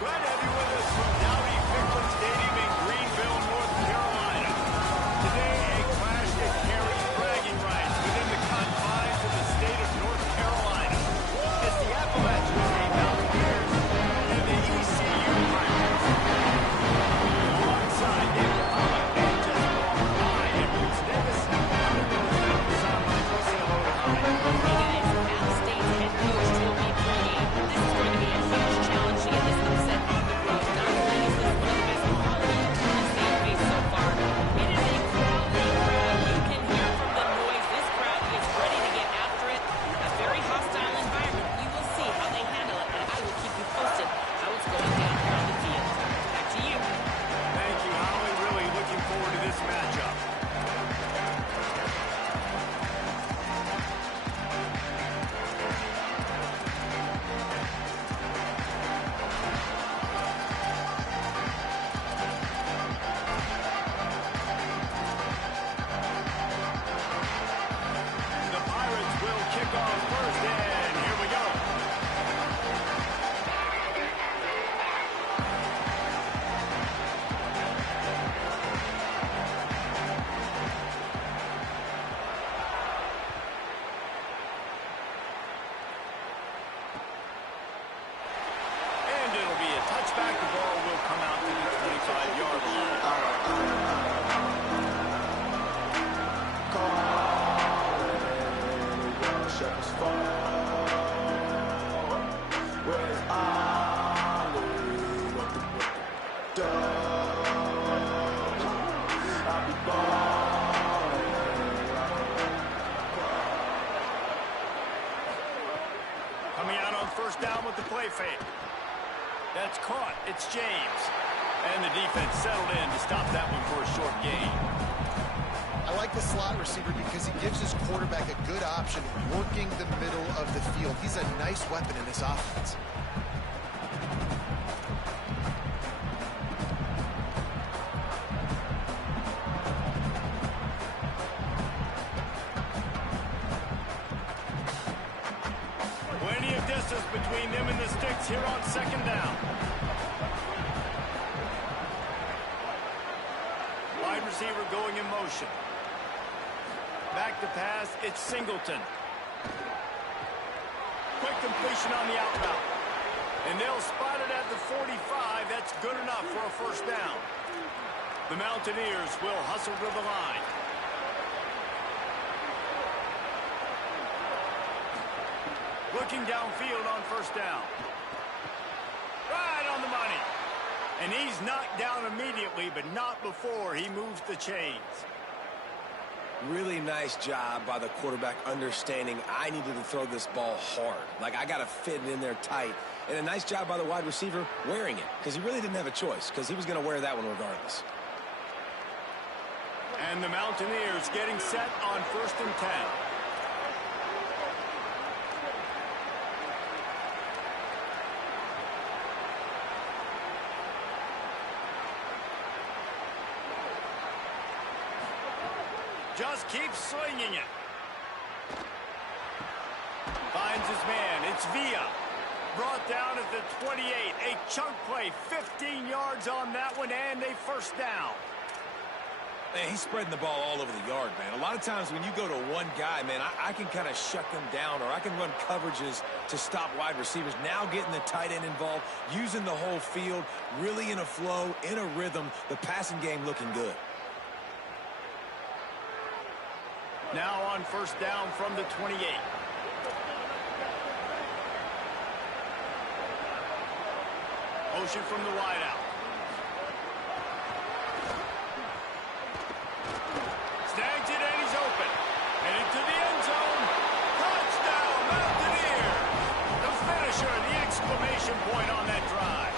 Glad to have you with us from Dowdy Ficklen Stadium in Greenville, North Carolina. Today, a clash that carries bragging rights within the confines of the state of North Carolina. It's the Appalachian Mountaineers and the ECU Pirates. Alongside David Pollock and Jessica Walker-High and Bruce Davis, I'm going to down the sideline to say hello to High. Hey guys, App State's head coach told me pregame this is going to be a huge challenge to get this upset on the road. Not only is this one of the best quality opponents they've faced so far, it is a crowd. You can hear from the noise. This crowd is ready to get after it. A very hostile environment. We will see how they handle it, and I will keep you posted how it's going down here on the field. Back to you. Thank you, Holly. Really looking forward to this matchup. The Pirates will kick off first, and here we go. And it'll be a touchback. The ball will come out to the 25-yard line. Coming out on first down with the play fake. That's caught. It's James. And the defense settled in to stop that one for a short gain. I like the slot receiver because he gives his quarterback a good option working the middle of the field. He's a nice weapon in this offense. Plenty of distance between them and the sticks here on second down. Wide receiver going in motion. Back to pass, it's Singleton. Quick completion on the out route. And they'll spot it at the 45. That's good enough for a first down. The Mountaineers will hustle to the line. Looking downfield on first down. Right on the money. And he's knocked down immediately, but not before he moves the chains. Really nice job by the quarterback understanding I needed to throw this ball hard. Like, I got to fit it in there tight. And a nice job by the wide receiver wearing it, because he really didn't have a choice, because he was going to wear that one regardless. And the Mountaineers getting set on first and 10. Just keeps slinging it. Finds his man. It's Villa. Brought down at the 28. A chunk play. 15 yards on that one and a first down. Man, he's spreading the ball all over the yard, man. A lot of times when you go to one guy, man, I can kind of shut them down, or I can run coverages to stop wide receivers. Now getting the tight end involved, using the whole field, really in a flow, in a rhythm. The passing game looking good. Now on first down from the 28. Motion from the wideout. Snags it and he's open. Headed to the end zone. Touchdown, Mountaineers. The finisher, the exclamation point on that drive.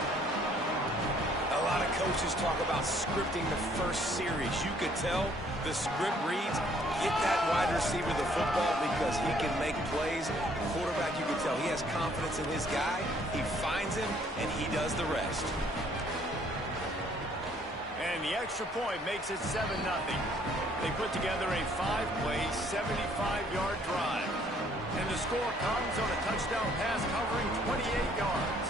A lot of coaches talk about scripting the first series. You could tell the script reads, get that wide receiver the football because he can make plays. The quarterback, you can tell he has confidence in his guy. He finds him, and he does the rest. And the extra point makes it 7-0. They put together a 5-play, 75-yard drive. And the score comes on a touchdown pass covering 28 yards.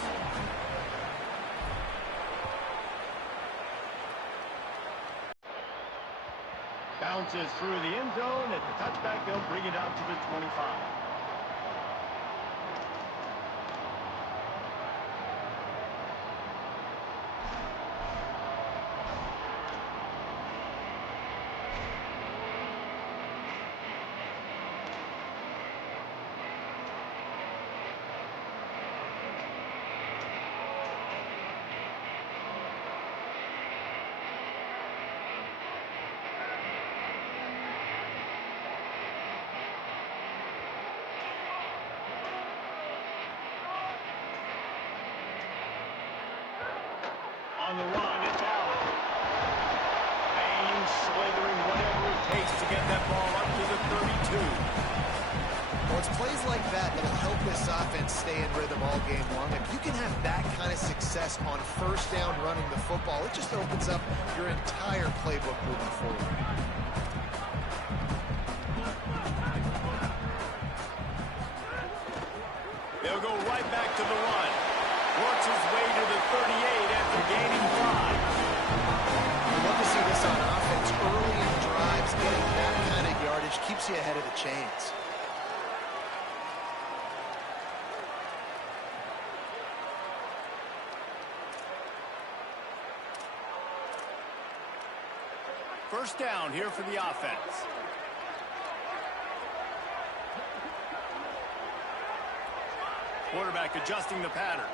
bounces through the end zone. At the touchback, they'll bring it out to the 25. On the run, it's Allen. Bain slithering whatever it takes to get that ball up to the 32. Well, it's plays like that that'll help this offense stay in rhythm all game long. If you can have that kind of success on first down running the football, it just opens up your entire playbook moving forward. They'll go right back to the run. Works his way to the 38 after gaining 5. Love to see this on offense. Early in drives, getting that kind of yardage keeps you ahead of the chains. First down here for the offense. Quarterback adjusting the pattern.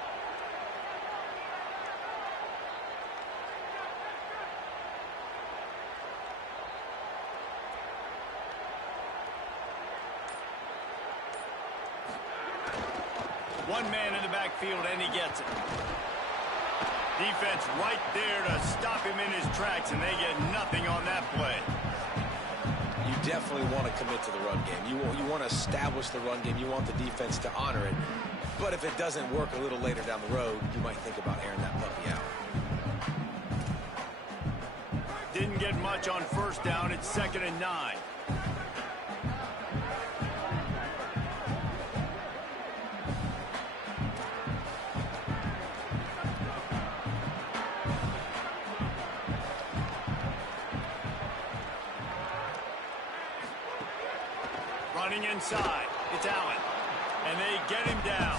One man in the backfield, and he gets it. Defense right there to stop him in his tracks, and they get nothing on that play. You definitely want to commit to the run game. You want to establish the run game. You want the defense to honor it. But if it doesn't work a little later down the road, you might think about airing that puppy out. Didn't get much on first down. It's 2nd and 9. Running inside. It's Allen. And they get him down.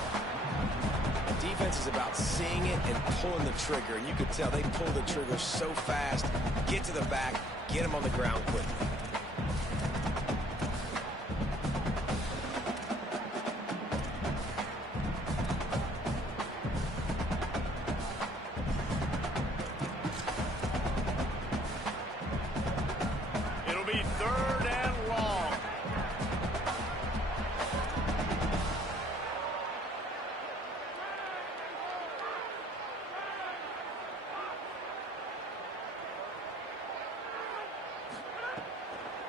Defense is about seeing it and pulling the trigger. And you can tell they pull the trigger so fast, get to the back, get him on the ground quickly. It'll be 3rd and long.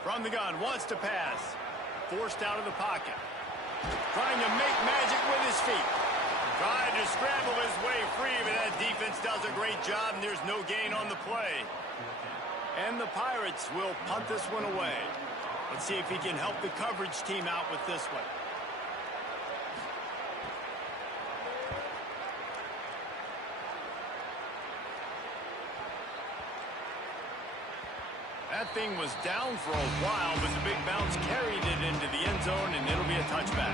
From the gun, wants to pass. Forced out of the pocket. Trying to make magic with his feet. Trying to scramble his way free, but that defense does a great job, and there's no gain on the play. And the Pirates will punt this one away. Let's see if he can help the coverage team out with this one. That thing was down for a while, but the big bounce carried it into the end zone, and it'll be a touchback.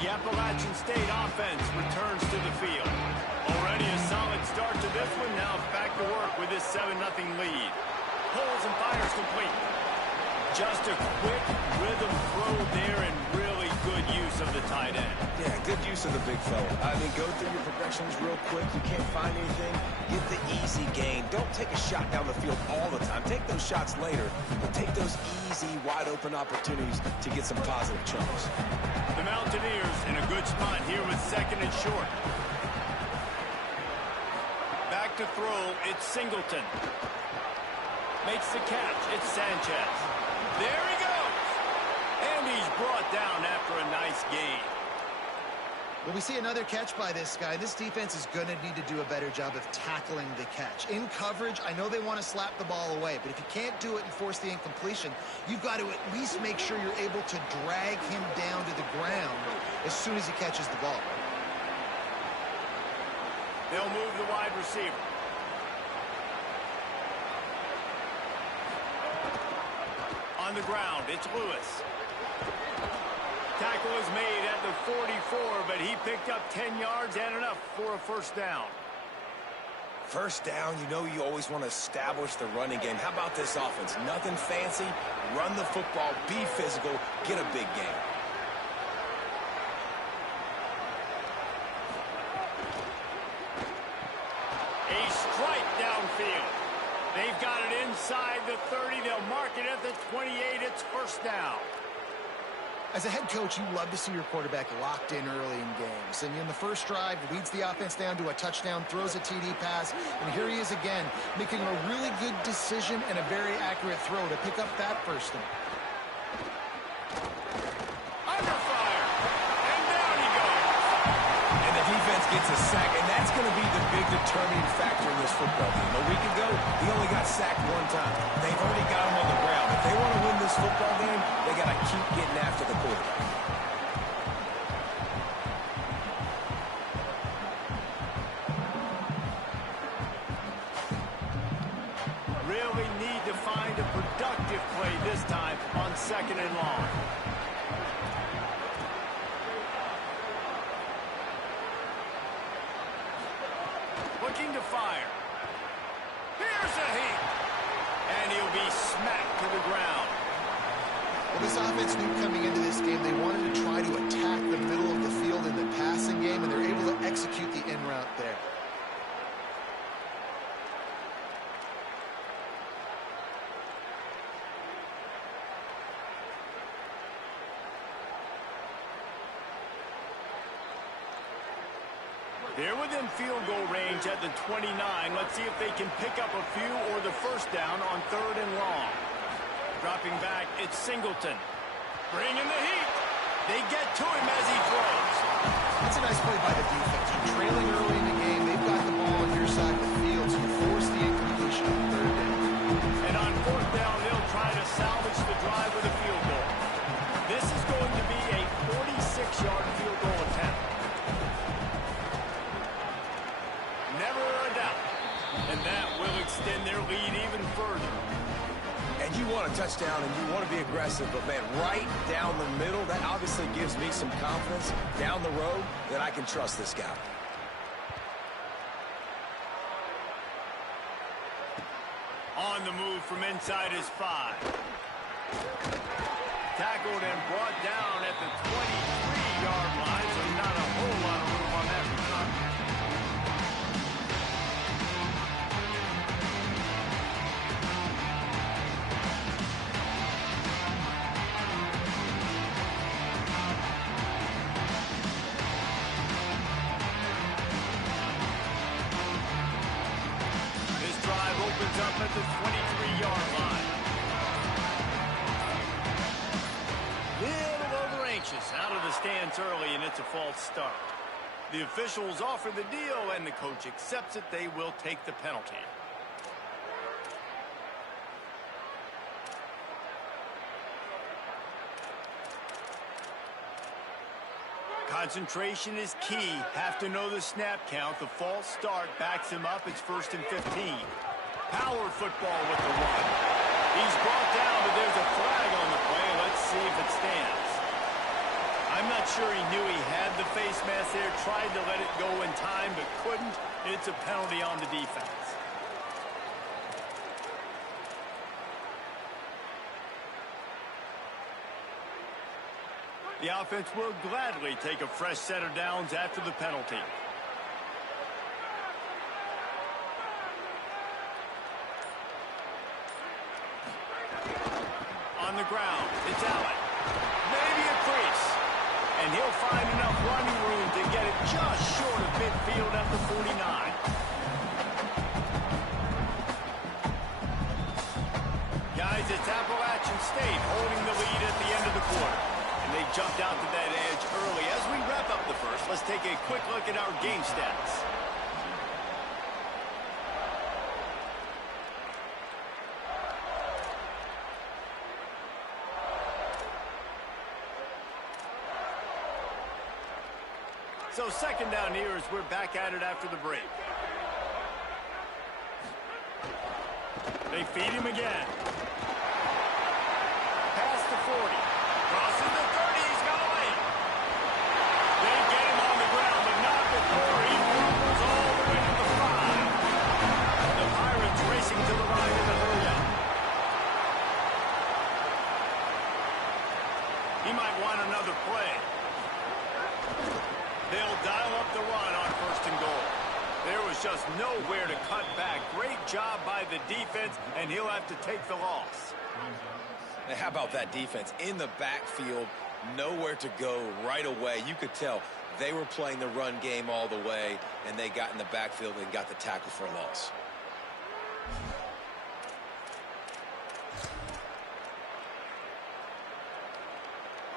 The Appalachian State offense returns to the field. Already a solid start to this one. Now back to work with this 7-0 lead. Pulls and fires complete. Just a quick rhythm throw there and really good use of the tight end. Yeah, good use of the big fella. I mean, go through your progressions real quick. You can't find anything. Get the easy gain. Don't take a shot down the field all the time. Take those shots later, but take those easy, wide-open opportunities to get some positive chunks. The Mountaineers in a good spot here with 2nd and short. Back to throw, it's Singleton. Makes the catch, it's Sanchez. There he goes! And he's brought down after a nice gain. When we see another catch by this guy, this defense is going to need to do a better job of tackling the catch. In coverage, I know they want to slap the ball away, but if you can't do it and force the incompletion, you've got to at least make sure you're able to drag him down to the ground as soon as he catches the ball. They'll move the wide receiver. On the ground, it's Lewis. Tackle is made at the 44, but he picked up 10 yards and enough for a first down. First down, you know you always want to establish the running game. How about this offense? Nothing fancy. Run the football, be physical, get a big game. A strike downfield. They've got it inside the 30. They'll mark it at the 28. It's first down. As a head coach, you love to see your quarterback locked in early in games. And in the first drive, leads the offense down to a touchdown, throws a TD pass, and here he is again, making a really good decision and a very accurate throw to pick up that first down. Under fire, and down he goes. And the defense gets a sack, and that's going to be the big determining factor in this football game. A week ago, he only got sacked one time. They've already got him on the ground. If they want to win this football game, they got to keep getting after the quarterback. Really need to find a productive play this time on 2nd and long. Looking to fire. Here's a heat. And he'll be smacked to the ground. Well, this offense knew coming into this game they wanted to try to attack the middle of the field in the passing game, and they're able to execute the in route there. They're within field goal range at the 29. Let's see if they can pick up a few or the first down on 3rd and long. Dropping back, it's Singleton. Bringing the heat. They get to him as he throws. That's a nice play by the defense. You're trailing early in the game. They've got the ball on your side of the field, so you force the incompletion on 3rd down. And on 4th down, they'll try to salvage the drive with a field goal. This is going to be a 46-yard field goal attempt. Never a doubt. And that will extend their lead even further. And you want a touchdown and you want to be aggressive, but man, right down the middle, that obviously gives me some confidence down the road that I can trust this guy. On the move from inside his 5. Tackled and brought down at the 23-yard line, so not a whole lot of room on that return. This drive opens up at the 23-yard line. Little over anxious, out of the stance early, and it's a false start. The officials offer the deal, and the coach accepts it. They will take the penalty. Concentration is key. Have to know the snap count. The false start backs him up. It's 1st and 15. Power football with the run. He's brought down, but there's a flag on the play. Let's see if it stands. I'm not sure he knew he had the face mask there. Tried to let it go in time, but couldn't. It's a penalty on the defense. The offense will gladly take a fresh set of downs after the penalty. On the ground, it's Allen. Maybe a crease. And he'll find enough running room to get it just short of midfield at the 49. Guys, it's Appalachian State holding the lead at the end of the quarter. And they jumped out to that edge early. As we wrap up the first, let's take a quick look at our game stats. So second down here as we're back at it after the break. They feed him again. Past the 40. Crosses the 30. He's got away. They get him on the ground, but not before he rumbles all the way to the 5. The Pirates racing to the line in the hurry up. He might want another play. They'll dial up the run on first and goal. There was just nowhere to cut back. Great job by the defense, and he'll have to take the loss. Now, how about that defense? In the backfield, nowhere to go right away. You could tell they were playing the run game all the way, and they got in the backfield and got the tackle for a loss.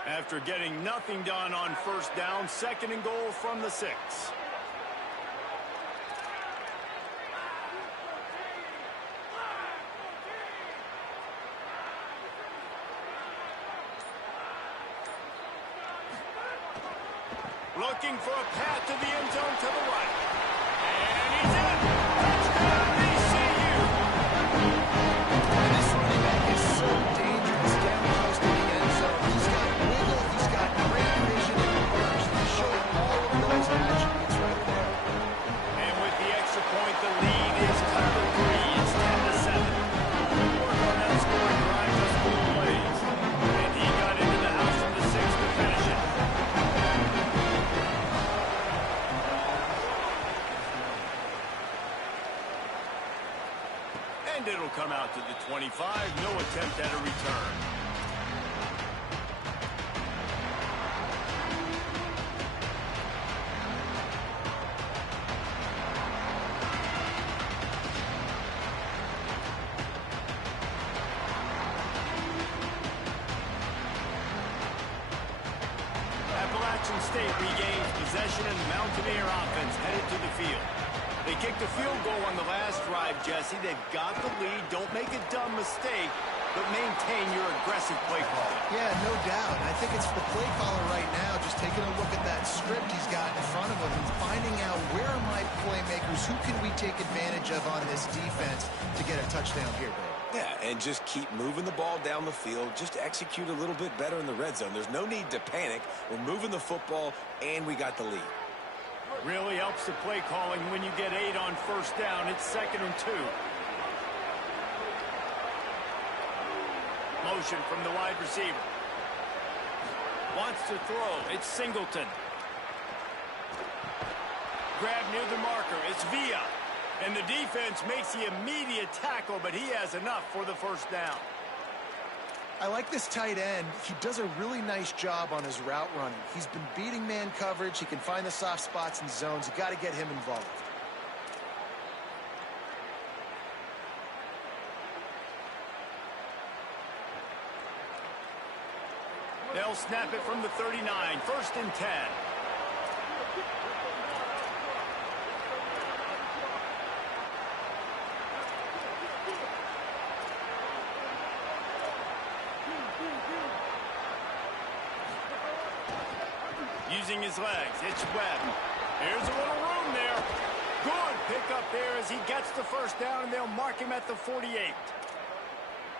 After getting nothing done on first down, second and goal from the 6. Looking for a path to the end zone to the right. And he's in. Touchdown, ECU. And this running back is so dangerous down close to the end zone. He's got wiggle, he's got great vision and burst. He's showing all of those attributes right there. And with the extra point, the lead is cut to 3. It's 10-7. We'll work on that scoring drive just 4 plays. And he got into the house from the 6 to finish it. And it'll come out to the 25. No attempt at a return. Appalachian State regains possession, and the Mountaineer offense headed to the field. They kicked a field goal on the last drive, Jesse. They've got the lead. Don't make a dumb mistake, but maintain your aggressive play calling. Yeah, no doubt. I think it's the play caller right now just taking a look at that script he's got in front of him and finding out where are my playmakers, who can we take advantage of on this defense to get a touchdown here, Dave. Yeah, and just keep moving the ball down the field. Just execute a little bit better in the red zone. There's no need to panic. We're moving the football, and we got the lead. Really helps the play calling when you get 8 on first down. It's 2nd and 2. Motion from the wide receiver. Wants to throw. It's Singleton. Grab near the marker. It's Villa. And the defense makes the immediate tackle, but he has enough for the first down. I like this tight end. He does a really nice job on his route running. He's been beating man coverage. He can find the soft spots and zones. You got to get him involved. They'll snap it from the 39. 1st and 10. Using his legs, it's Webb. Here's a little room there. Good pick up there as he gets the first down, and they'll mark him at the 48.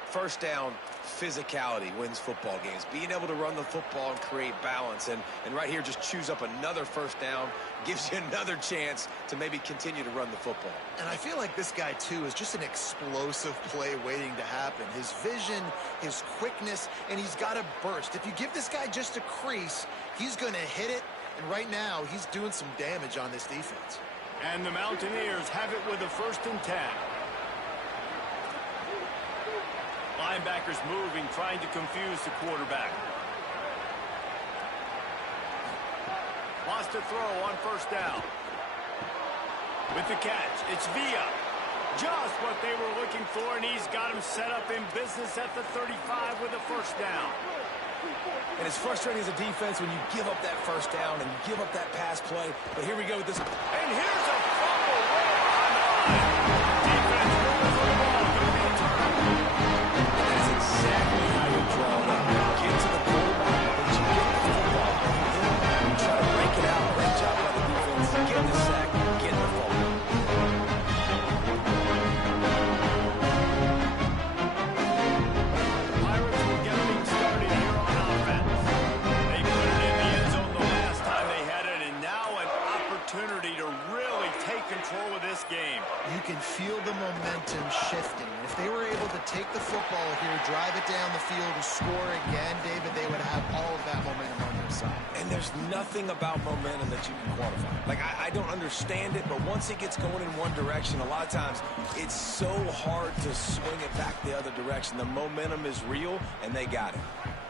First down, physicality wins football games. Being able to run the football and create balance. And right here, just choose up another first down. Gives you another chance to maybe continue to run the football. And I feel like this guy, too, is just an explosive play waiting to happen. His vision, his quickness, and he's got a burst. If you give this guy just a crease, he's going to hit it. And right now, he's doing some damage on this defense. And the Mountaineers have it with a 1st and 10. Linebackers moving, trying to confuse the quarterback. Wants to throw on first down. With the catch, it's Villa. Just what they were looking for, and he's got him set up in business at the 35 with a first down. And it's frustrating as a defense when you give up that first down and you give up that pass play. But here we go with this. And here's a fumble way behind the line. Defense rolls the ball. Going to be a turnover. And that's exactly how you draw it up. Get to the quarterback, but you get the football. You try to break it out. Great job by the nothing about momentum that you can quantify. Like, I don't understand it, but once it gets going in one direction, a lot of times it's so hard to swing it back the other direction. The momentum is real, and they got it.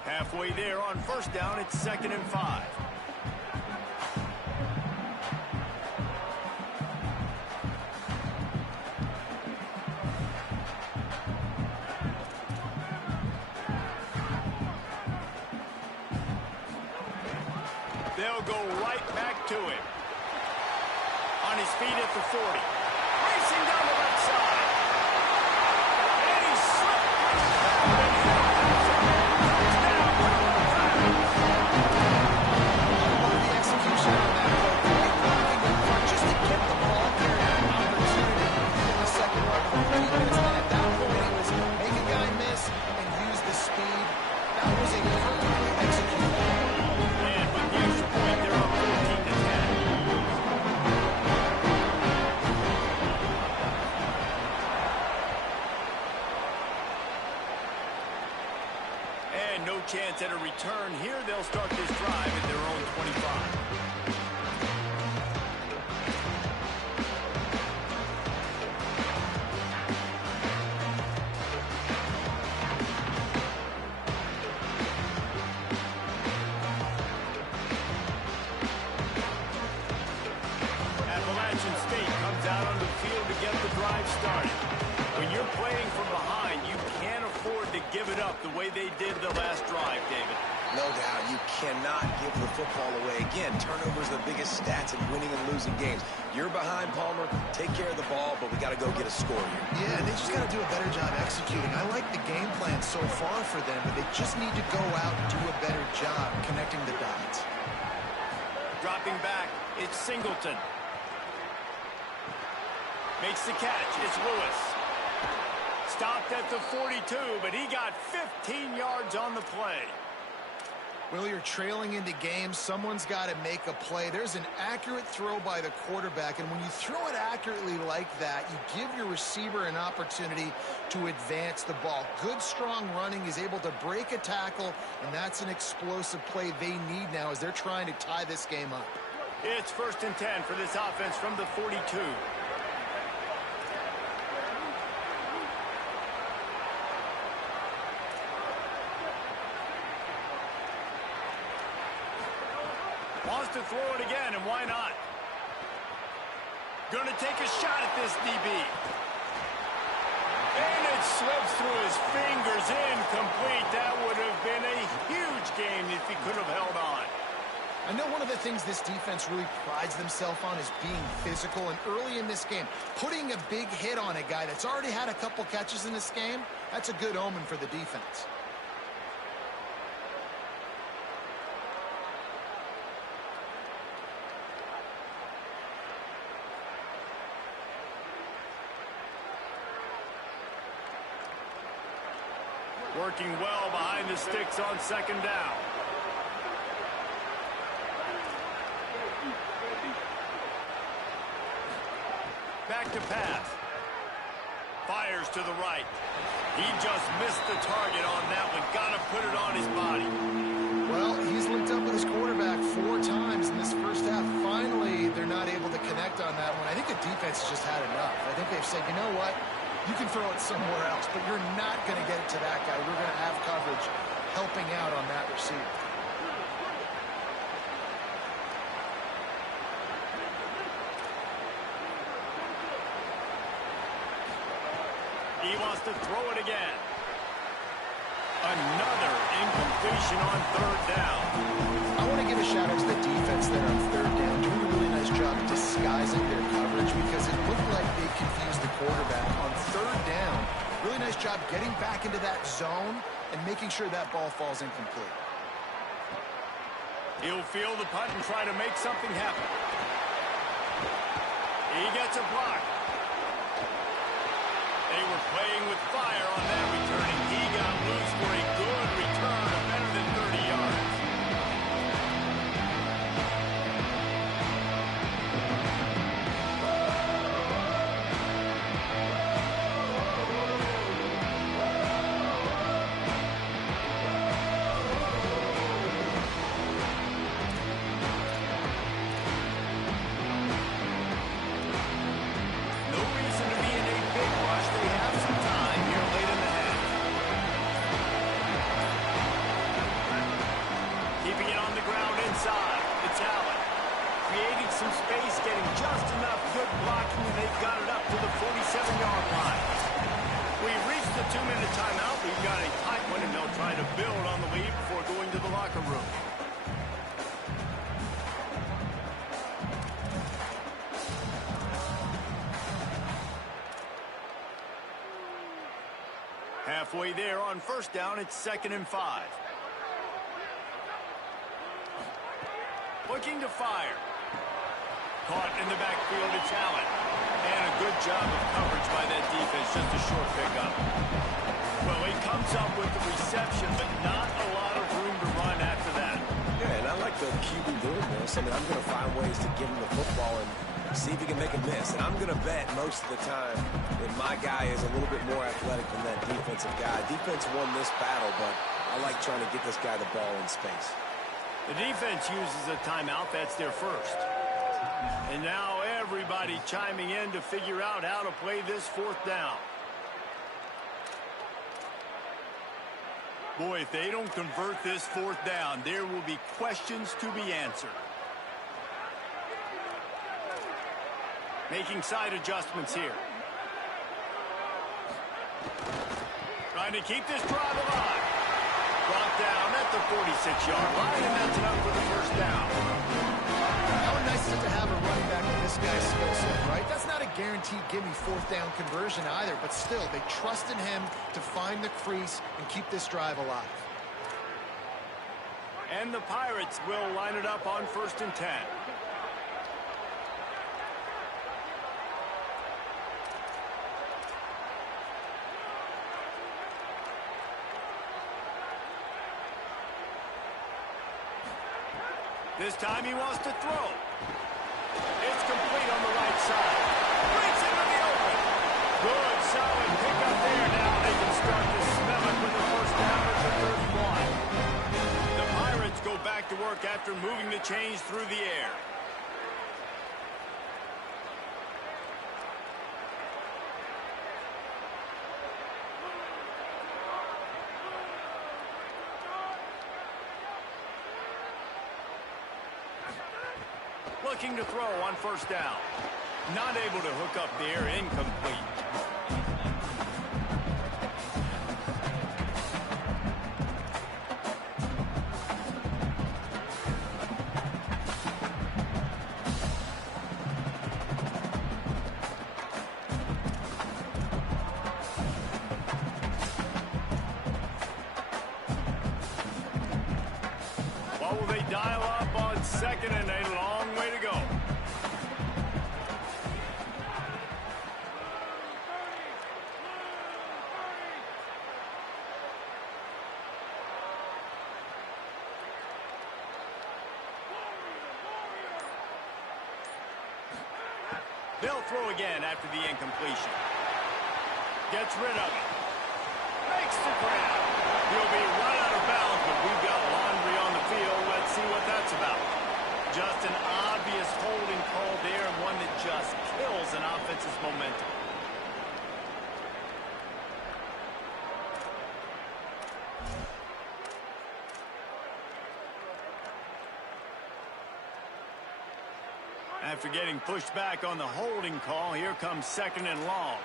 Halfway there on first down, it's 2nd and 5. They'll go right back to him. On his feet at the 40. Racing down the left side. And he slipped through the The execution on that play, great blocking in front just to get the ball carrier an opportunity in the second run from the defense. And at that point, it was make a guy miss and use the speed. That was a perfectly executed play. And with the extra point, they're up 14 to 10. And no chance at a return here. They'll start this drive at their own 25. Appalachian State comes out on the field to get the drive started. When you're playing from behind, you can't afford to give it up the way they did the last drive, David. No doubt, you cannot give the football away. Again, turnovers are the biggest stats in winning and losing games. You're behind, Palmer. Take care of the ball, but we got to go get a score here. Yeah, and they just got to do a better job executing. I like the game plan so far for them, but they just need to go out and do a better job connecting the dots. Dropping back, it's Singleton. Makes the catch, it's Lewis. Stopped at the 42, but he got 15 yards on the play. Well, you're trailing into games. Someone's got to make a play. There's an accurate throw by the quarterback, and when you throw it accurately like that, you give your receiver an opportunity to advance the ball. Good, strong running is able to break a tackle, and that's an explosive play they need now as they're trying to tie this game up. It's 1st and 10 for this offense from the 42. Wants to throw it again, and why not? Gonna take a shot at this DB. And it slips through his fingers, incomplete. That would have been a huge game if he could have held on. I know one of the things this defense really prides themselves on is being physical, and early in this game, putting a big hit on a guy that's already had a couple catches in this game, that's a good omen for the defense. Working well behind the sticks on 2nd down. Back to pass. Fires to the right. He just missed the target on that one. Got to put it on his body. Well, he's linked up with his quarterback 4 times in this first half. Finally, they're not able to connect on that one. I think the defense has just had enough. I think they've said, you know what? You can throw it somewhere else, but you're not going to get it to that guy. We're going to have coverage helping out on that receiver. He wants to throw it again. Another incompletion on 3rd down. I want to give a shout out to the defense there on 3rd down, doing a really nice job disguising their coverage because it looked like they confused the quarterback on 3rd down. Really nice job getting back into that zone and making sure that ball falls incomplete. He'll field the punt and try to make something happen. He gets a block. They were playing with fire on that return, and he got loose for a good return of better than 30 yards. Keeping it on the ground inside. It's Allen. Creating some space, getting just enough good blocking, and they've got it up to the 47-yard line. We've reached the 2-minute timeout. We've got a tight one, and they'll try to build on the lead before going to the locker room. Halfway there on first down, it's 2nd and 5. Looking to fire. Caught in the backfield, it's Allen. And a good job of coverage by that defense, just a short pickup. Well, he comes up with the reception, but not a lot of room to run after that. Yeah, and I like the QB doing this. I mean, I'm going to find ways to give him the football and see if he can make a miss. And I'm going to bet most of the time that my guy is a little bit more athletic than that defensive guy. Defense won this battle, but I like trying to get this guy the ball in space. The defense uses a timeout. That's their first. And now everybody chiming in to figure out how to play this 4th down. Boy, if they don't convert this 4th down, there will be questions to be answered. Making side adjustments here. Trying to keep this drive alive. Brought down at the 46-yard line, and that's enough for the first down. How nice is it to have a running back with this guy's skill set, right? That's not a guaranteed gimme 4th down conversion either, but still, they trust in him to find the crease and keep this drive alive. And the Pirates will line it up on 1st and 10. This time he wants to throw. It's complete on the right side. Breaks into the open. Good, solid pickup there. Now they can start to smell it with the first down at the 31. The Pirates go back to work after moving the chains through the air. Looking to throw on first down. Not able to hook up there, incomplete. What will they dial up on 2nd and a long way to go? They'll throw again after the incompletion. Gets rid of it. Makes the grab. He'll be run out of bounds, but we've got laundry on the field. Let's see what that's about. Just an obvious holding call there, and one that just kills an offense's momentum. After getting pushed back on the holding call, here comes 2nd and long.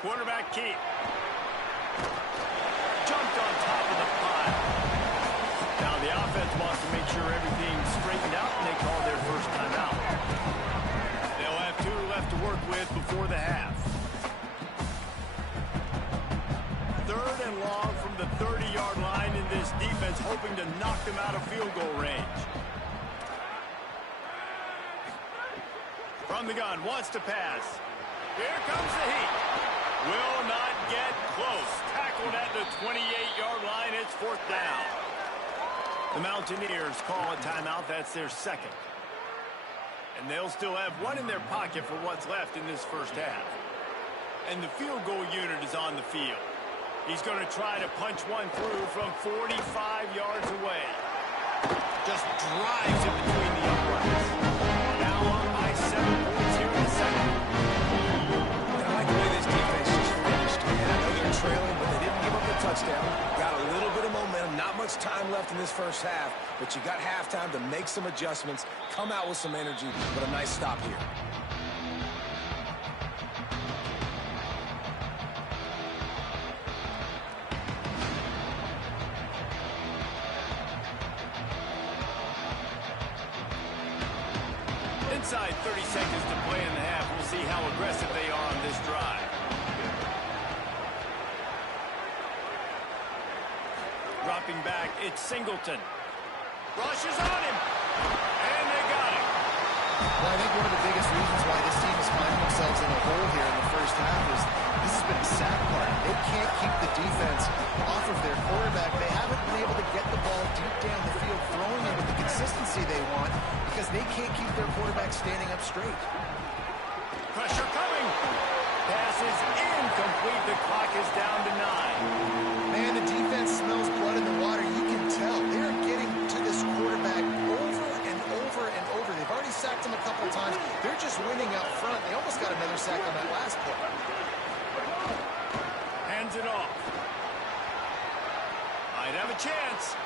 Quarterback keep. Jumped on top of the pile. Now the offense wants to make sure everything's straightened out, and they call their first timeout. They'll have 2 left to work with before the half. 3rd and long from the 30-yard line, in this defense hoping to knock them out of field goal range. From the gun, wants to pass. Here comes the heat. Will not get close. Tackled at the 28-yard line. It's 4th down. The Mountaineers call a timeout. That's their 2nd. And they'll still have 1 in their pocket for what's left in this first half. And the field goal unit is on the field. He's going to try to punch one through from 45 yards away. Just drives it between the uprights. Now up by 7 points here in the 2nd. And I like the way this defense just finished. And I know they're trailing, but they didn't give up the touchdown. Got a little bit of momentum. much time left in this first half, but you got halftime to make some adjustments, come out with some energy, but a nice stop here. Inside 30 seconds to play in the half. We'll see how aggressive they are on this drive. Dropping back, it's Singleton. Rushes on him. And they got him. Well, I think one of the biggest reasons why this team is finding themselves in a hole here in the first half is this has been a sack party. They can't keep the defense off of their quarterback. They haven't been able to get the ball deep down the field, throwing it with the consistency they want because they can't keep their quarterback standing up straight. Pressure coming. Pass is incomplete. The clock is down to 9. Man, the defense smells blood in the water. You can tell. They're getting to this quarterback over and over and over. They've already sacked him a couple times. They're just winning up front. They almost got another sack on that last play. Hands it off. Might have a chance.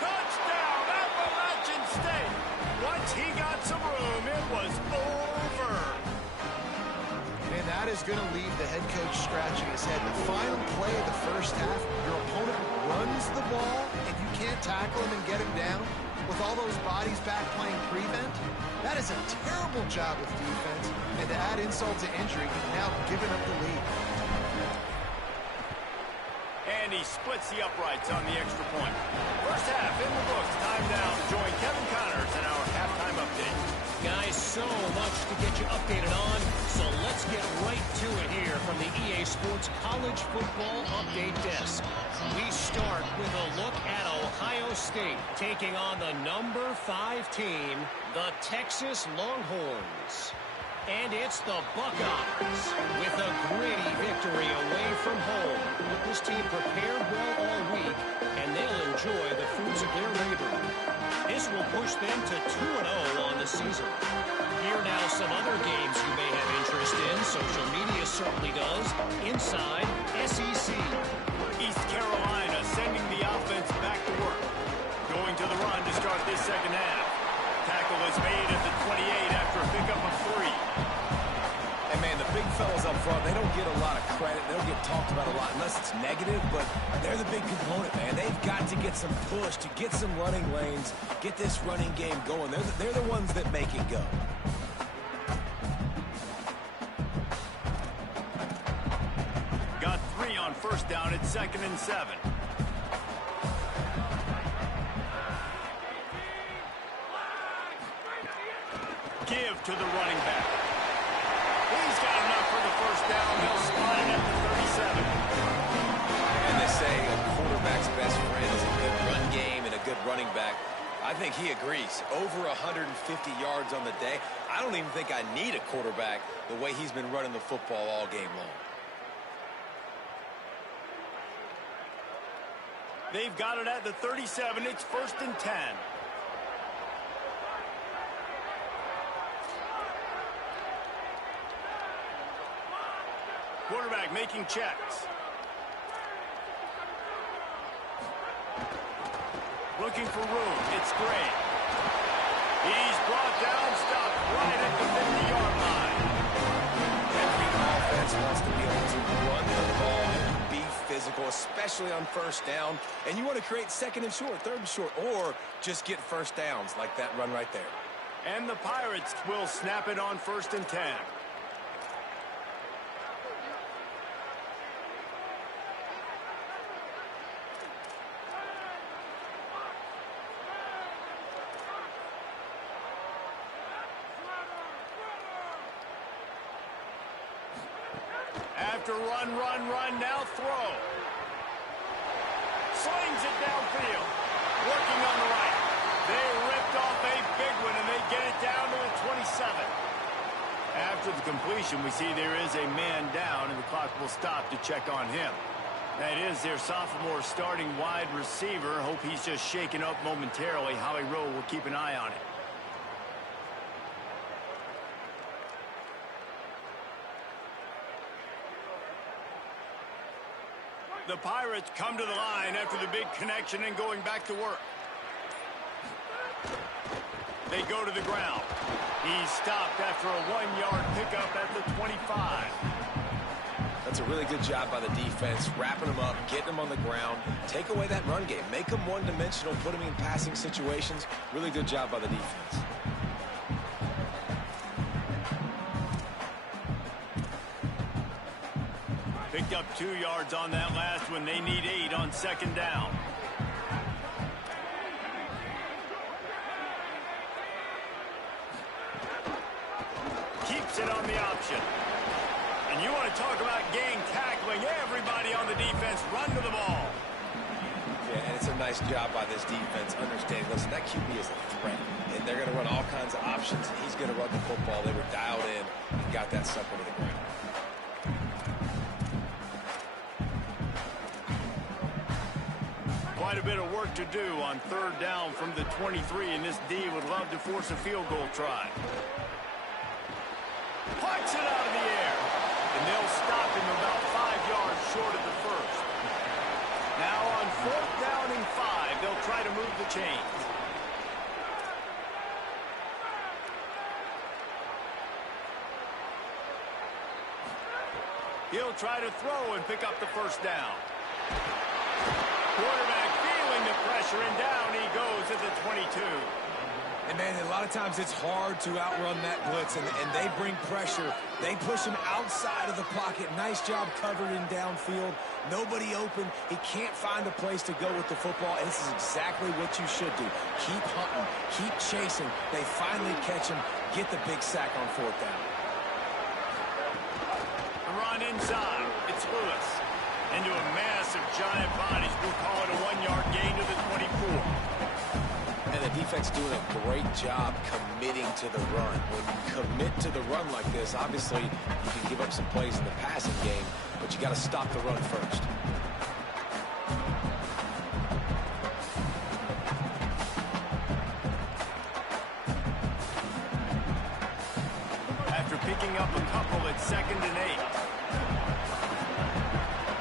Touchdown, Appalachian State. Once he got some room, it was over. And that is going to leave the head coach scratching his head. The final play of the first half, your opponent runs the ball, and you can't tackle him and get him down with all those bodies back playing prevent. That is a terrible job with defense. And to add insult to injury, you've now given up the lead. And he splits the uprights on the extra point. First half in the books. Time now to join Kevin Connors in our halftime update. Guys, so much to get you updated on, so let's get right to it here from the EA Sports College Football Update Desk. We start with a look at Ohio State taking on the number 5 team, the Texas Longhorns. And it's the Buckeyes with a gritty victory away from home. This team prepared well all week, and they'll enjoy the fruits of their labor. This will push them to 2-0 on the season. Here now some other games you may have interest in. Social media certainly does. Inside SEC. East Carolina sending the offense back to work. Going to the run to start this second half. Tackle is made at the 28 after a pickup of 3. And man, the big fellas up front, they don't get a lot of credit. They don't get talked about a lot unless it's negative, but they're the big component, man. They've got to get some push, to get some running lanes, get this running game going. They're the ones that make it go. Got 3 on first down at 2nd and 7. Give to the running back. He's got enough for the first down. They'll spot it at the 37. And they say a quarterback's best friend is a good run game and a good running back. I think he agrees. Over 150 yards on the day. I don't even think I need a quarterback the way he's been running the football all game long. They've got it at the 37. It's 1st and 10. Quarterback making checks. Looking for room. It's Gray. He's brought down, stopped right at the 50-yard line. Every offense wants to be able to run the ball and be physical, especially on first down. And you want to create 2nd and short, 3rd and short, or just get first downs like that run right there. And the Pirates will snap it on 1st and 10. After run, now throw. Slings it downfield. Working on the right. They ripped off a big one, and they get it down to the 27. After the completion, we see there is a man down, and the clock will stop to check on him. That is their sophomore starting wide receiver. Hope he's just shaken up momentarily. Howie Rowe will keep an eye on it. The Pirates come to the line after the big connection and going back to work. They go to the ground. He's stopped after a 1-yard pickup at the 25. That's a really good job by the defense, wrapping them up, getting them on the ground, take away that run game, make them one-dimensional, put them in passing situations. Really good job by the defense. Picked up 2 yards on that last one. They need 8 on second down. Keeps it on the option. And you want to talk about gang tackling. Everybody on the defense run to the ball. Yeah, and it's a nice job by this defense. Understand, listen, that QB is a threat. And they're going to run all kinds of options. He's going to run the football. They were dialed in and got that sucker to the ground. Quite a bit of work to do on third down from the 23, and this D would love to force a field goal try. Pucks it out of the air, and they'll stop him about 5 yards short of the first. Now on fourth down and 5, they'll try to move the chains. He'll try to throw and pick up the first down. Quarterback feeling the pressure, and down he goes at the 22. And, man, a lot of times it's hard to outrun that blitz, and they bring pressure. They push him outside of the pocket. Nice job covered in downfield. Nobody open. He can't find a place to go with the football, and this is exactly what you should do. Keep hunting. Keep chasing. They finally catch him. Get the big sack on fourth down. The run inside. It's Lewis. Into a massive giant bodies. We'll call it a 1-yard gain to the 24. And the defense doing a great job committing to the run. When you commit to the run like this, obviously you can give up some plays in the passing game, but you got to stop the run first. After picking up a couple at 2nd and 8.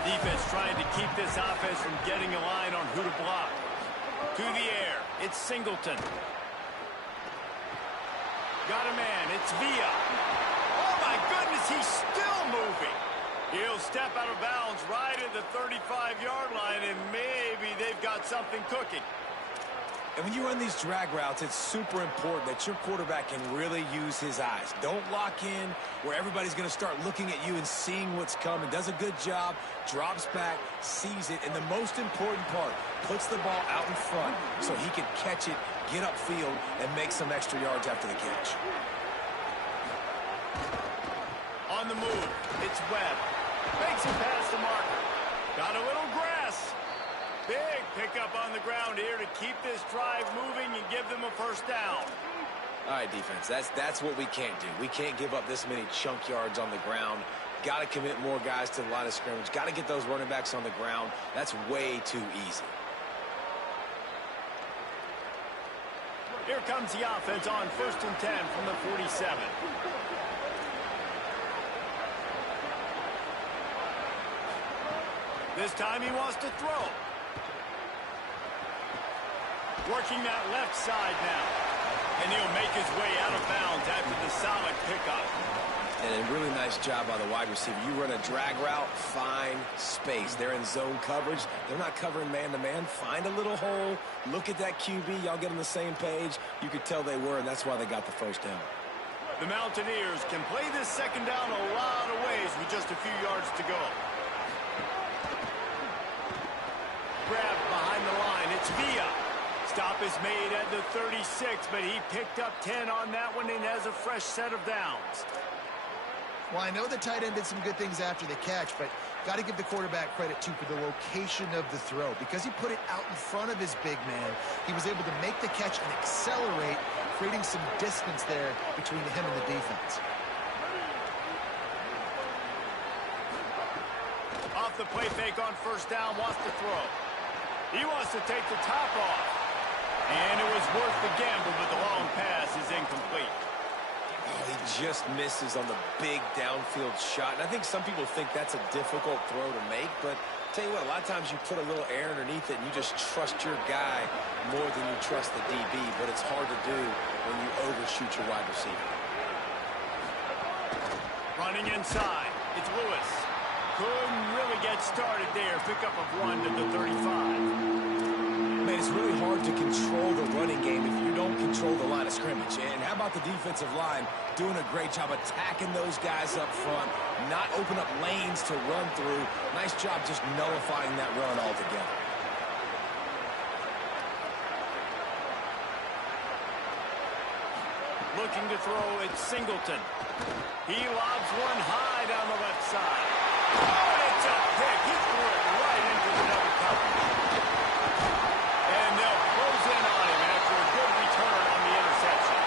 Defense trying to keep this offense from getting a line on who to block. To the air, it's Singleton. Got a man, it's Villa. Oh my goodness, he's still moving. He'll step out of bounds right at the 35-yard line, and maybe they've got something cooking. And when you run these drag routes, it's super important that your quarterback can really use his eyes. Don't lock in where everybody's going to start looking at you and seeing what's coming. Does a good job, drops back, sees it, and the most important part, puts the ball out in front so he can catch it, get upfield, and make some extra yards after the catch. On the move, it's Webb. Makes it past the marker. Got a little grass. Big pickup on the ground here to keep this drive moving and give them a first down. All right, defense, that's what we can't do. We can't give up this many chunk yards on the ground. Got to commit more guys to the line of scrimmage. Got to get those running backs on the ground. That's way too easy. Here comes the offense on 1st and 10 from the 47. This time he wants to throw. Working that left side now. And he'll make his way out of bounds after the solid pickup. And a really nice job by the wide receiver. You run a drag route, find space. They're in zone coverage. They're not covering man-to-man. Find a little hole. Look at that QB. Y'all get on the same page. You could tell they were, and that's why they got the first down. The Mountaineers can play this second down a lot of ways with just a few yards to go. Grabbed behind the line. It's Villa. Stop is made at the 36, but he picked up 10 on that one and has a fresh set of downs. Well, I know the tight end did some good things after the catch, but got to give the quarterback credit, too, for the location of the throw. Because he put it out in front of his big man, he was able to make the catch and accelerate, creating some distance there between him and the defense. Off the play fake on first down, wants to throw. He wants to take the top off. And it was worth the gamble, but the long pass is incomplete. Oh, he just misses on the big downfield shot. And I think some people think that's a difficult throw to make, but Tell you what, a lot of times you put a little air underneath it and you just trust your guy more than you trust the DB, but it's hard to do when you overshoot your wide receiver. Running inside, it's Lewis. Couldn't really get started there. Pickup of 1 to the 35. Man, it's really hard to control the running game if you don't control the line of scrimmage. And how about the defensive line doing a great job attacking those guys up front, not open up lanes to run through. Nice job just nullifying that run altogether. Looking to throw, it's Singleton. He lobs one high down the left side. Oh, and it's a pick. He threw it right into the double cover. And they'll close in on him after a good return on the interception.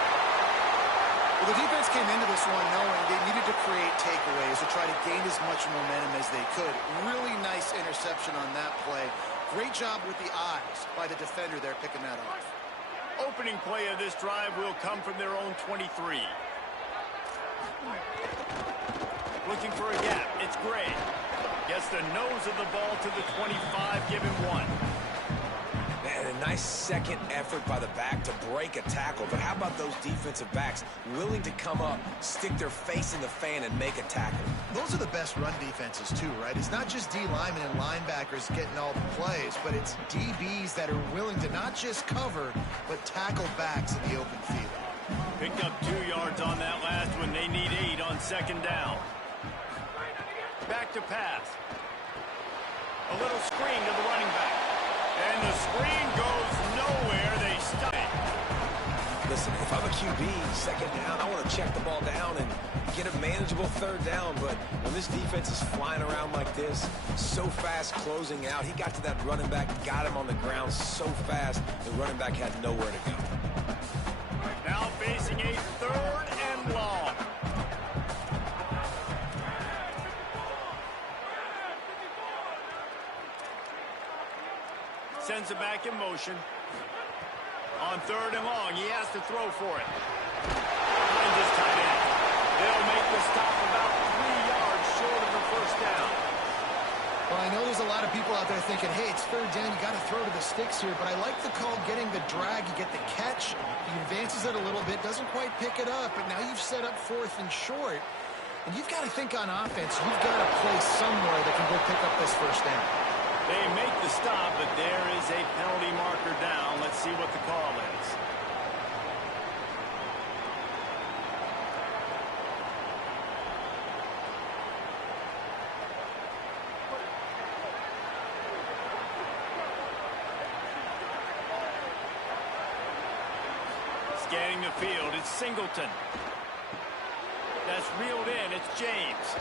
Well, the defense came into this one knowing they needed to create takeaways to try to gain as much momentum as they could. Really nice interception on that play. Great job with the eyes by the defender there picking that off. Opening play of this drive will come from their own 23. Looking for a gap. It's Gray. Gets the nose of the ball to the 25. Give him 1. Man, a nice second effort by the back to break a tackle. But how about those defensive backs willing to come up, stick their face in the fan, and make a tackle? Those are the best run defenses, too, right? It's not just D linemen and linebackers getting all the plays, but it's DBs that are willing to not just cover, but tackle backs in the open field. Picked up 2 yards on that last one. They need 8 on second down. Back to pass. A little screen to the running back. And the screen goes nowhere. They stop it. Listen, if I'm a QB, second down, I want to check the ball down and get a manageable third down. But when this defense is flying around like this, so fast closing out, he got to that running back, got him on the ground so fast, the running back had nowhere to go. Now facing a 3rd and long. Sends it back in motion. On 3rd and long, he has to throw for it. Finds his tight end. They'll make the stop about 3 yards short of the first down. Well, I know there's a lot of people out there thinking, hey, it's 3rd down, you got to throw to the sticks here, but I like the call getting the drag, you get the catch, he advances it a little bit, doesn't quite pick it up, but now you've set up 4th and short, and you've got to think on offense, you've got to play somewhere that can go pick up this first down. They make the stop, but there is a penalty marker down. Let's see what the call is. Scanning the field, it's Singleton. That's reeled in, it's James.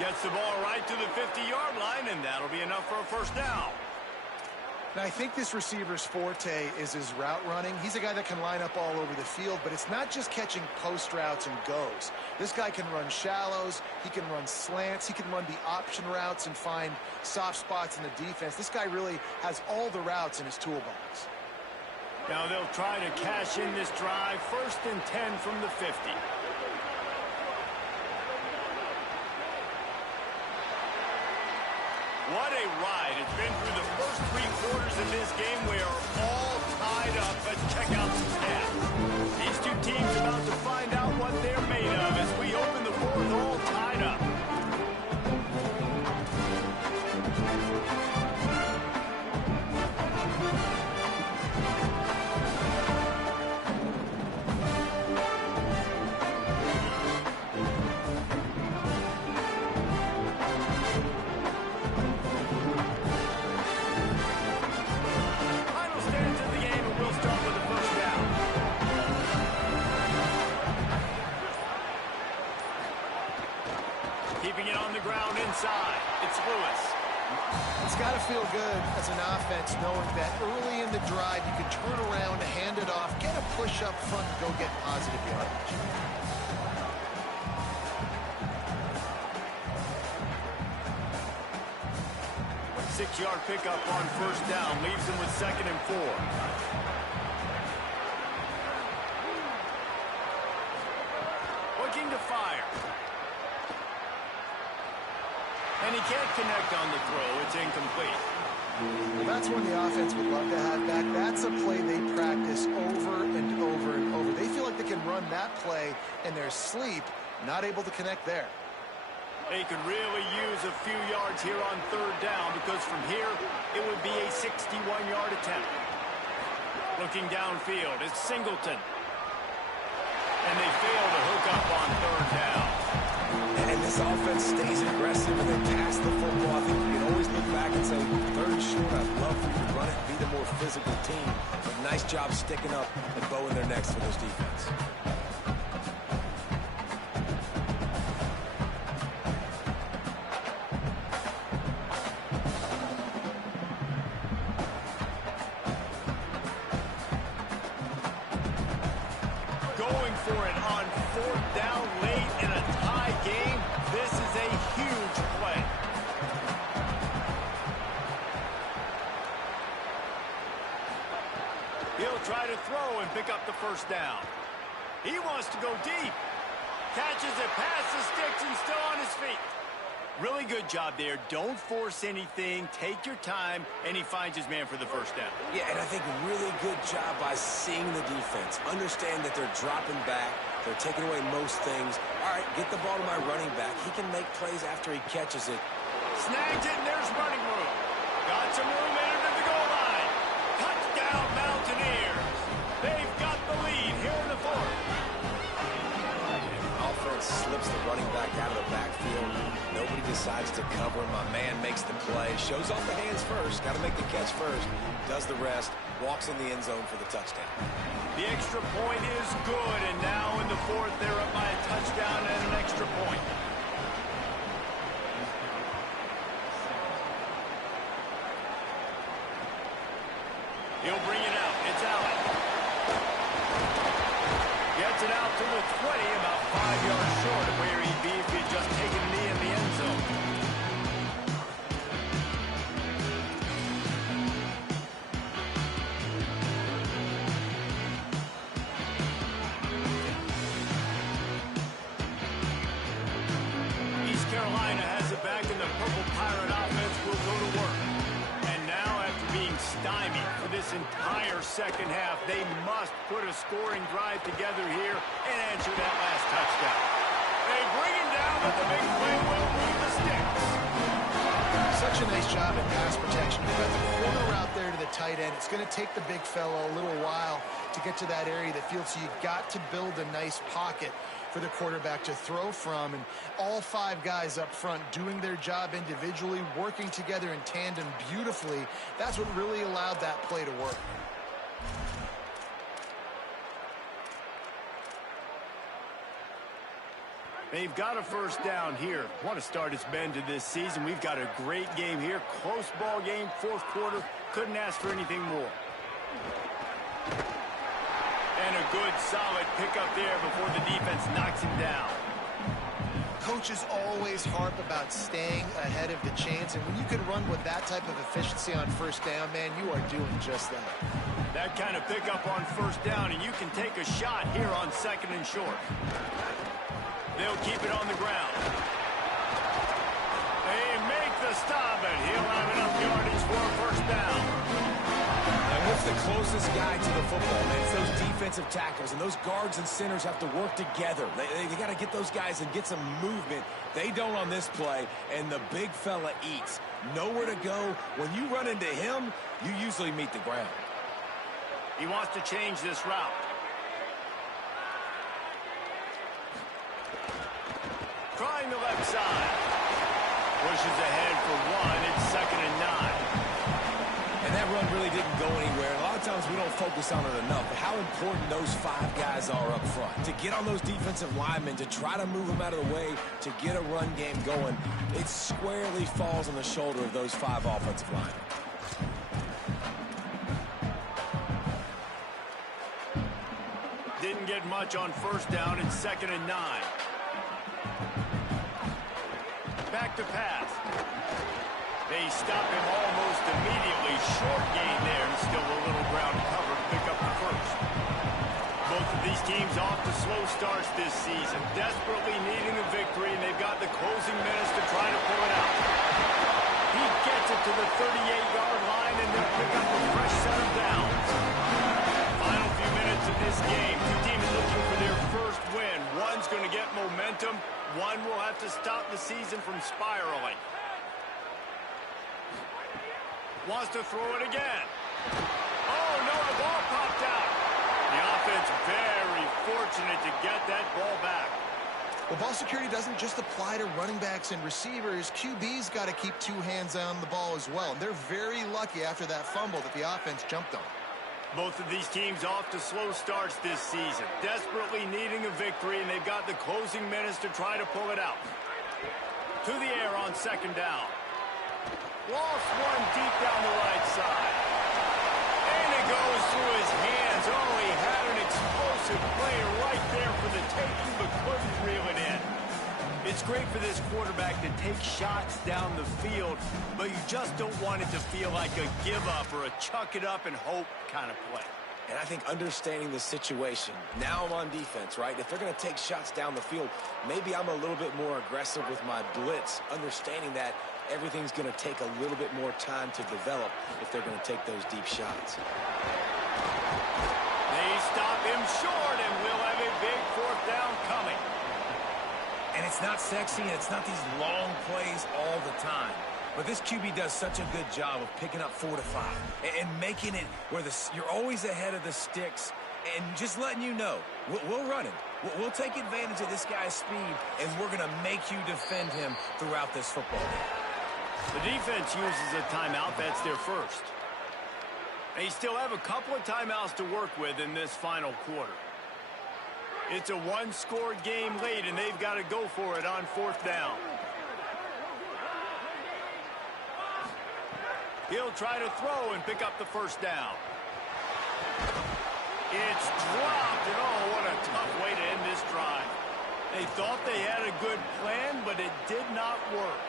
Gets the ball right to the 50-yard line, and that'll be enough for a first down. Now, I think this receiver's forte is his route running. He's a guy that can line up all over the field, but it's not just catching post routes and goes. This guy can run shallows, he can run slants, he can run the option routes and find soft spots in the defense. This guy really has all the routes in his toolbox. Now they'll try to cash in this drive. 1st and 10 from the 50. What a ride. It's been through the first 3 quarters of this game. We are all tied up. Let's check out the stats. These 2 teams about to find out what they're made of as we open the 4th all tied up. Keeping it on the ground inside. It's Lewis. It's got to feel good as an offense knowing that early in the drive you can turn around, hand it off, get a push up front, and go get positive yardage. A 6-yard pickup on first down leaves him with 2nd and 4. Looking to fire. And he can't connect on the throw. It's incomplete. Well, that's one the offense would love to have back. That's a play they practice over and over and over. They feel like they can run that play in their sleep, not able to connect there. They could really use a few yards here on third down because from here, it would be a 61-yard attempt. Looking downfield, it's Singleton. And they fail to hook up on third down. And this offense stays aggressive and they pass the football. I think you can always look back and say, third and short, I'd love for you to run it and be the more physical team. But nice job sticking up and bowing their necks for this defense. Going for it on fourth down late in a tie game. This is a huge play. He'll try to throw and pick up the first down. He wants to go deep. Catches it past the sticks and still on his feet. Really good job there. Don't force anything. Take your time, and he finds his man for the first down. Yeah, and I think really good job by seeing the defense. Understand that they're dropping back. They're taking away most things. All right, get the ball to my running back. He can make plays after he catches it. Snags it, and there's running room. Got some room in it at the goal line. Touchdown, Mountaineers. They've got the lead here in the fourth. Offense slips the running back out of the backfield. Nobody decides to cover him. My man makes the play. Shows off the hands first. Got to make the catch first. Does the rest. Walks in the end zone for the touchdown. The extra point is good, and now in the fourth, they're up by a touchdown and an extra point. He'll bring it out. It's Allen. Gets it out to the 20, about 5 yards short of where he'd be if he'd just taken a knee in the end zone. East Carolina has it back, and the Purple Pirate offense will go to work. And now, after being stymied for this entire second half, they must put a scoring drive together here and answer that last touchdown. They bring him down, but the big play will move the sticks. Such a nice job in pass protection. You've got the corner route there to the tight end. It's going to take the big fella a little while to get to that area of the field, so you've got to build a nice pocket for the quarterback to throw from. And all five guys up front doing their job individually, working together in tandem beautifully. That's what really allowed that play to work. They've got a first down here. What a start it's been to this season. We've got a great game here. Close ball game, fourth quarter. Couldn't ask for anything more. And a good, solid pickup there before the defense knocks him down. Coaches always harp about staying ahead of the chains, and when you can run with that type of efficiency on first down, man, you are doing just that. That kind of pickup on first down, and you can take a shot here on second and short. They'll keep it on the ground. They make the stop, and he'll have enough yardage for a first down. And what's the closest guy to the football, man? It's those defensive tackles, and those guards and centers have to work together. They got to get those guys and get some movement. They don't on this play, and the big fella eats. Nowhere to go. When you run into him, you usually meet the ground. He wants to change this route. Trying the left side. Pushes ahead for one. It's 2nd and 9. And that run really didn't go anywhere. And a lot of times we don't focus on it enough. But how important those five guys are up front. To get on those defensive linemen, to try to move them out of the way, to get a run game going, it squarely falls on the shoulder of those five offensive linemen. Didn't get much on first down. It's 2nd and 9. Back to pass. They stop him almost immediately. Short gain there, and still a little ground cover to pick up the first. Both of these teams off to slow starts this season, desperately needing a victory, and they've got the closing minutes to try to pull it out. He gets it to the 38-yard line, and they'll pick up a fresh set of downs. Final few minutes of this game, two teams looking for their first win. One's going to get momentum. One will have to stop the season from spiraling. Wants to throw it again. Oh, no, the ball popped out. The offense very fortunate to get that ball back. Well, ball security doesn't just apply to running backs and receivers. QB's got to keep two hands on the ball as well. And they're very lucky after that fumble that the offense jumped on. Both of these teams off to slow starts this season, desperately needing a victory, and they've got the closing minutes to try to pull it out. To the air on second down. Lost one deep down the right side. And it goes through his hands. Oh, he had an explosive player right there for the taking, but couldn't reel it in. It's great for this quarterback to take shots down the field, but you just don't want it to feel like a give-up or a chuck-it-up and hope kind of play. And I think understanding the situation, now I'm on defense, right? If they're going to take shots down the field, maybe I'm a little bit more aggressive with my blitz, understanding that everything's going to take a little bit more time to develop if they're going to take those deep shots. They stop him short, and we'll have a big fourth down coming. And it's not sexy, and it's not these long plays all the time. But this QB does such a good job of picking up 4 to 5 and making it where you're always ahead of the sticks and just letting you know, we'll run him. We'll take advantage of this guy's speed, and we're going to make you defend him throughout this football game. The defense uses a timeout. That's their first. They still have a couple of timeouts to work with in this final quarter. It's a one-score game late, and they've got to go for it on fourth down. He'll try to throw and pick up the first down. It's dropped, and oh, what a tough way to end this drive. They thought they had a good plan, but it did not work.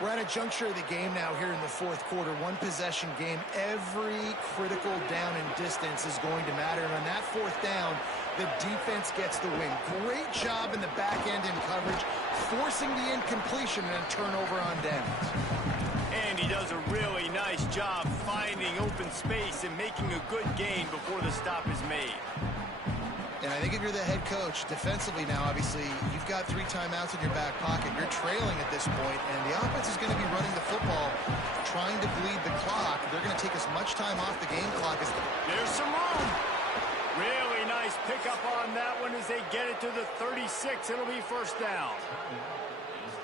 We're at a juncture of the game now here in the fourth quarter. One-possession game. Every critical down and distance is going to matter. And on that fourth down, the defense gets the win. Great job in the back end in coverage, forcing the incompletion and a turnover on downs. And he does a really nice job finding open space and making a good gain before the stop is made. And I think if you're the head coach, defensively now, obviously, you've got 3 timeouts in your back pocket. You're trailing at this point, and the offense is going to be running the football, trying to bleed the clock. They're going to take as much time off the game clock as... There's some room. Really nice pickup on that one as they get it to the 36. It'll be first down.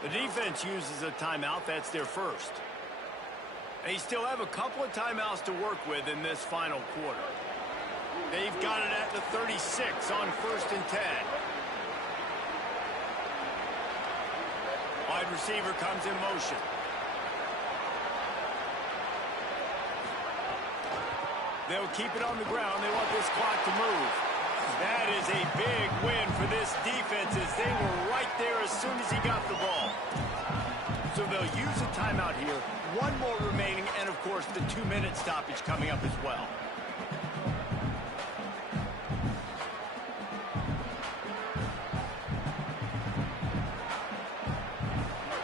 The defense uses a timeout. That's their first. They still have a couple of timeouts to work with in this final quarter. They've got it at the 36 on first and 10. Wide receiver comes in motion. They'll keep it on the ground. They want this clock to move. That is a big win for this defense as they were right there as soon as he got the ball. So they'll use a timeout here. One more remaining, and of course the 2-minute stoppage coming up as well.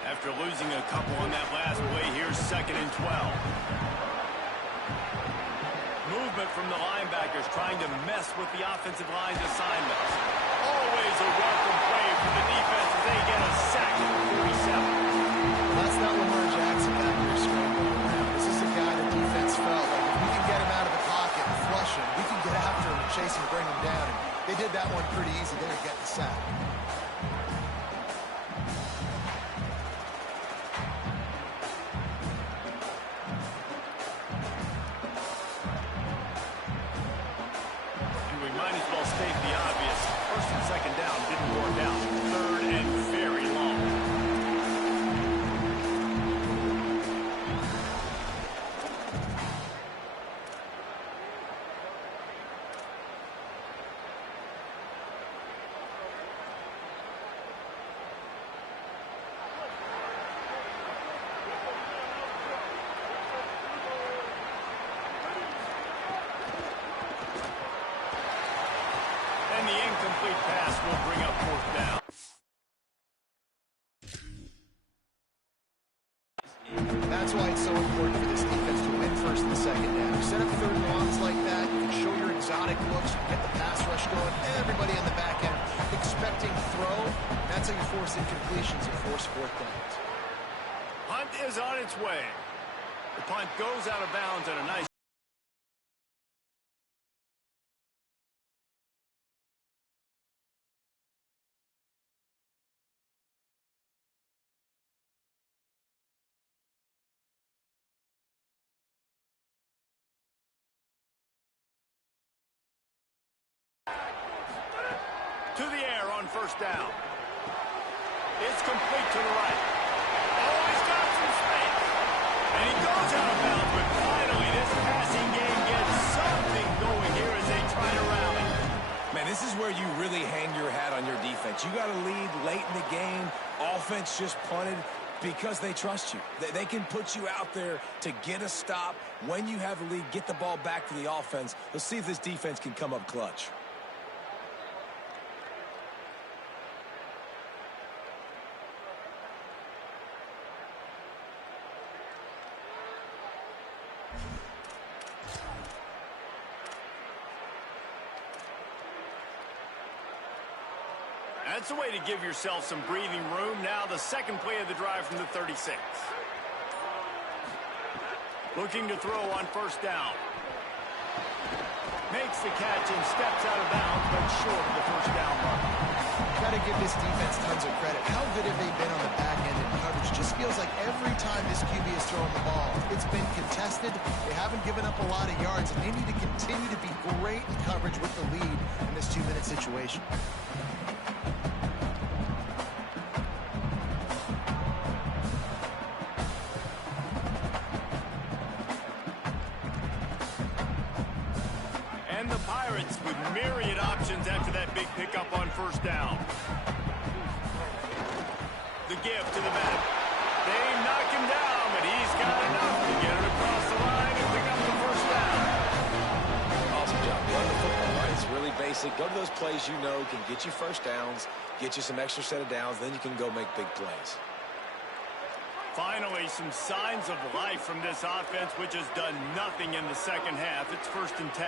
After losing a couple on that last play, here's second and 12. Movement from the linebackers trying to mess with the offensive line's assignments. Always a welcome play for the defense as they get a sack at the 47. That's not Lamar Jackson back here scrambling around. This is a guy the defense felt like if we can get him out of the pocket and flush him, we can get after him and chase him and bring him down. And they did that one pretty easy. They didn't get the sack. And we might as well state the obvious. First and second down didn't work. completions and force fourth downs. Punt is on its way. The punt goes out of bounds and a nice to the air on first down. It's complete to the right. Oh, he's got some space. And he goes out of bounds, but finally this passing game gets something going here as they try to rally. Man, this is where you really hang your hat on your defense. You got to lead late in the game. Offense just punted because they trust you. They can put you out there to get a stop. When you have the lead, get the ball back to the offense. Let's see if this defense can come up clutch. That's a way to give yourself some breathing room. Now the second play of the drive from the 36. Looking to throw on first down. Makes the catch and steps out of bounds, but short of the first down mark. Got to give this defense tons of credit. How good have they been on the back end in coverage? Just feels like every time this QB is throwing the ball, it's been contested. They haven't given up a lot of yards, and they need to continue to be great in coverage with the lead in this 2-minute situation. With myriad options after that big pickup on first down. The give to the back. They knock him down, but he's got enough to get it across the line and pick up the first down. Awesome job. Run the football, right? It's really basic. Go to those plays you know can get you first downs, get you some extra set of downs, then you can go make big plays. Finally, some signs of life from this offense, which has done nothing in the second half. It's 1st and 10.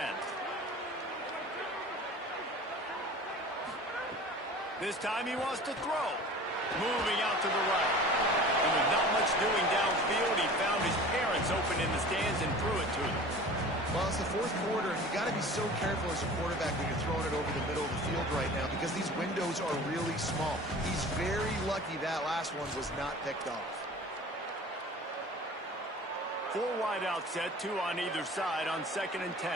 This time he wants to throw. Moving out to the right. And with not much doing downfield, he found his parents open in the stands and threw it to them. Well, it's the fourth quarter, and you got to be so careful as a quarterback when you're throwing it over the middle of the field right now because these windows are really small. He's very lucky that last one was not picked off. 4 wide out set, 2 on either side on 2nd and 10.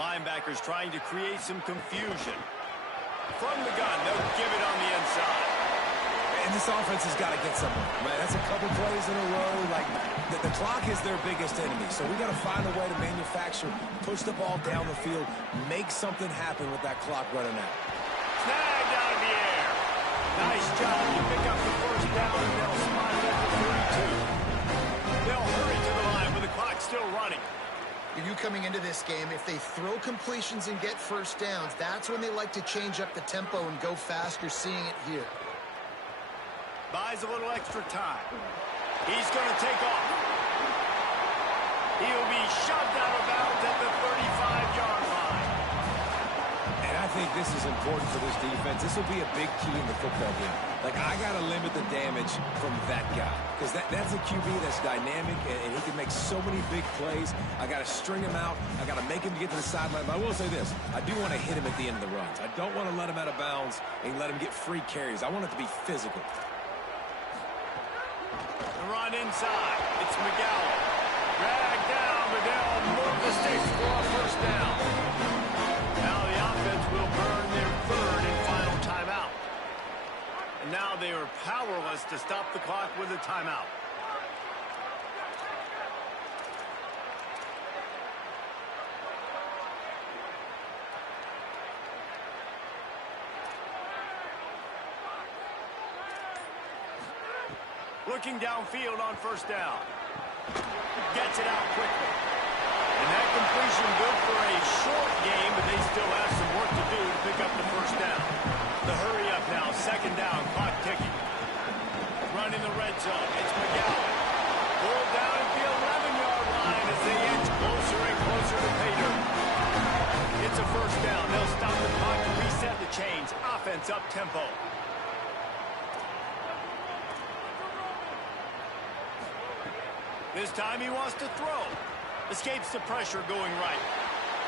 Linebackers trying to create some confusion. From the gun, they'll give it on the inside. And this offense has got to get somewhere. Man, that's a couple plays in a row. Like, the clock is their biggest enemy. So we got to find a way to manufacture, push the ball down the field, make something happen with that clock running out. Snagged out of the air. Nice job to pick up the first down, and they'll spot it at the 32. They'll hurry to the line with the clock still running. You coming into this game, if they throw completions and get first downs, that's when they like to change up the tempo and go fast. You're seeing it here. Buys a little extra time. He's going to take off. He'll be shoved out of bounds at the 35-yard line. And I think this is important for this defense. This will be a big key in the football game. Like, I got to limit the damage from that guy. Because that's a QB that's dynamic, and he can make so many big plays. I got to string him out. I got to make him get to the sideline. But I will say this. I do want to hit him at the end of the runs. I don't want to let him out of bounds and let him get free carries. I want it to be physical. The run inside. It's McGowan. Dragged down, but they'll move the sticks for a first down. Now the offense will burn their 3rd and final timeout. And now they are powerless to stop the clock with a timeout. Looking downfield on first down. Gets it out quickly. And that completion good for a short game, but they still have some work to do to pick up the first down. The hurry up now, 2nd down, clock ticking. Run in the red zone, it's McGowan. Pulled down at the 11-yard line as they inch closer and closer to pay dirt. It's a first down, they'll stop the clock and reset offense up-tempo. This time he wants to throw. Escapes the pressure going right.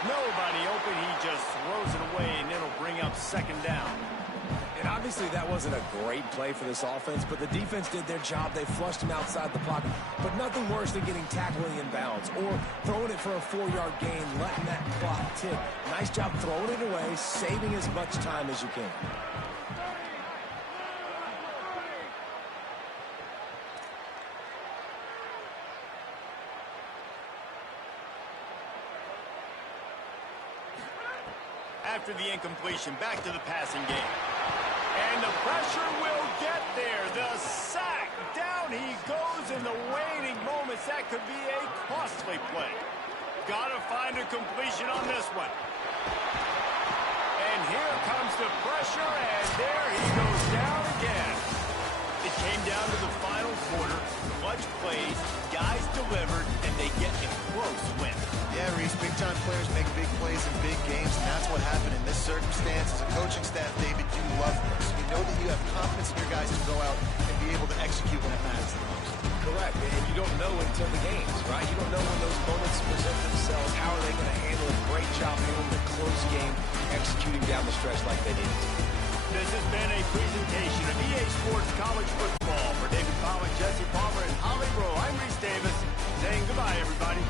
Nobody open. He just throws it away, and it'll bring up second down. And obviously that wasn't a great play for this offense, but the defense did their job. They flushed him outside the pocket. But nothing worse than getting tackled in bounds or throwing it for a 4-yard gain, letting that clock tick. Nice job throwing it away, saving as much time as you can. After the incompletion, back to the passing game. And the pressure will get there. The sack. Down he goes in the waning moments. That could be a costly play. Got to find a completion on this one. And here comes the pressure, and there he goes down again. It came down to the final quarter. Clutch plays, guys delivered, and they get a close win. Yeah, Reese, big-time players make big plays in big games, and that's what happened in this circumstance. As a coaching staff, David, you love this. You know that you have confidence in your guys to go out and be able to execute when it matters the most. Correct, and you don't know until the games, right? You don't know when those moments present themselves. How are they going to handle it? Great job handling the close game, executing down the stretch like they did. This has been a presentation of EA Sports College Football. For David Pollack, Jesse Palmer, and Holly Rowe, I'm Reese Davis, saying goodbye, everybody.